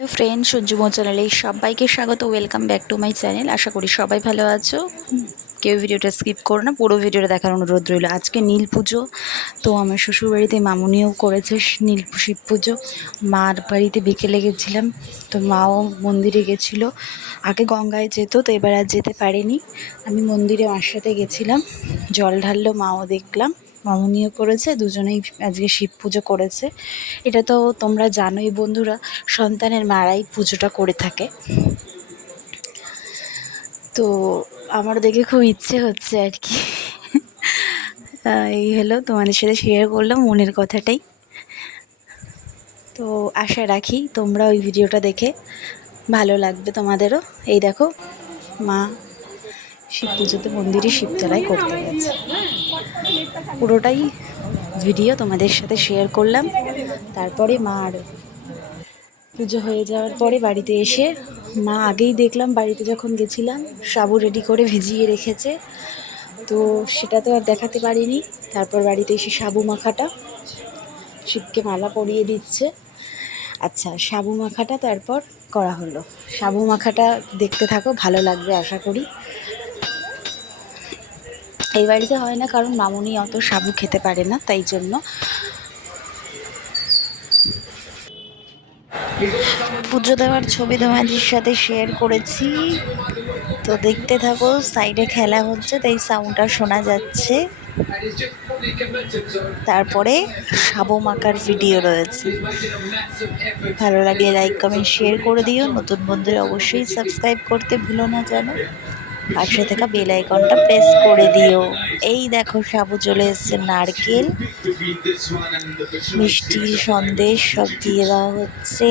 Hello friend, সঞ্জুমো চ্যানেলে সবাইকে স্বাগত। Welcome back to my channel. আশা করি সবাই ভালো আছো। কেউ ভিডিওটা স্কিপ করো না, পুরো ভিডিওটা দেখার অনুরোধ রইল। আজকে নীল পুজো, তো আমার শ্বশুরবাড়িতে মামুনিও করেছে শিব পুজো। মার বাড়িতে বিকেলে গেছিলাম, তো মাও মন্দিরে গেছিলো। আগে গঙ্গায় যেত, তো এবার আর যেতে পারেনি। আমি মন্দিরে মার সাথে গেছিলাম, জল ঢাললো, মাও দেখলাম। মামুনিও করেছে, দুজনেই আজকে শিব পুজো করেছে। এটা তো তোমরা জানোই বন্ধুরা, সন্তানের মারাই পুজোটা করে থাকে। তো আমার দেখে খুব ইচ্ছে হচ্ছে আর কি। এই হলো, তোমাদের সাথে শেয়ার করলাম মনের কথাটাই। তো আশা রাখি তোমরা ওই ভিডিওটা দেখে ভালো লাগবে তোমাদেরও। এই দেখো, মা শিব পুজোতে মন্দিরে শিবতলায় করতে গেছে। পুরোটাই ভিডিও তোমাদের সাথে শেয়ার করলাম। তারপরে মার পুজো হয়ে যাওয়ার পরে বাড়িতে এসে মা আগেই দেখলাম, বাড়িতে যখন গেছিলাম সাবু রেডি করে ভিজিয়ে রেখেছে, তো সেটা তো আর দেখাতে পারিনি। তারপর বাড়িতে এসে সাবু মাখাটা শিবকে মালা পরিয়ে দিচ্ছে। আচ্ছা, সাবু মাখাটা তারপর করা হলো। সাবু মাখাটা দেখতে থাকো, ভালো লাগবে আশা করি। এই বাড়িতে হয় না, কারণ মামুনি অত সাবু খেতে পারে না, তাই জন্য। পুজো দেওয়ার ছবি তোমাদের সাথে শেয়ার করেছি, তো দেখতে থাকো। সাইডে খেলা হচ্ছে, তাই সাউন্ডটা শোনা যাচ্ছে। তারপরে সাবু মাখার ভিডিও রয়েছে। ভালো লাগলে লাইক কমেন্ট শেয়ার করে দিও। নতুন বন্ধুরা অবশ্যই সাবস্ক্রাইব করতে ভুলো না যেন। পাশে থাকা বেল আইকনটা প্রেস করে দিও। এই দেখো, সাবু চলে এসছে, নারকেল, মিষ্টি, সন্দেশ সব দিয়ে দেওয়া হচ্ছে।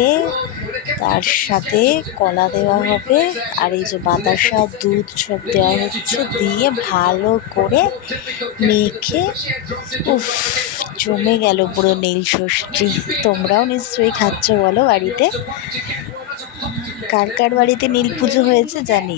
তার সাথে কলা দেওয়া হবে, আর এই যে বাতাসা, দুধ সব দেওয়া হচ্ছে। দিয়ে ভালো করে মেখে, উফ, জমে গেল পুরো নীল ষষ্ঠী। তোমরাও নিশ্চয়ই খাচ্ছ বলো বাড়িতে। কার কার বাড়িতে নীল পুজো হয়েছে জানি।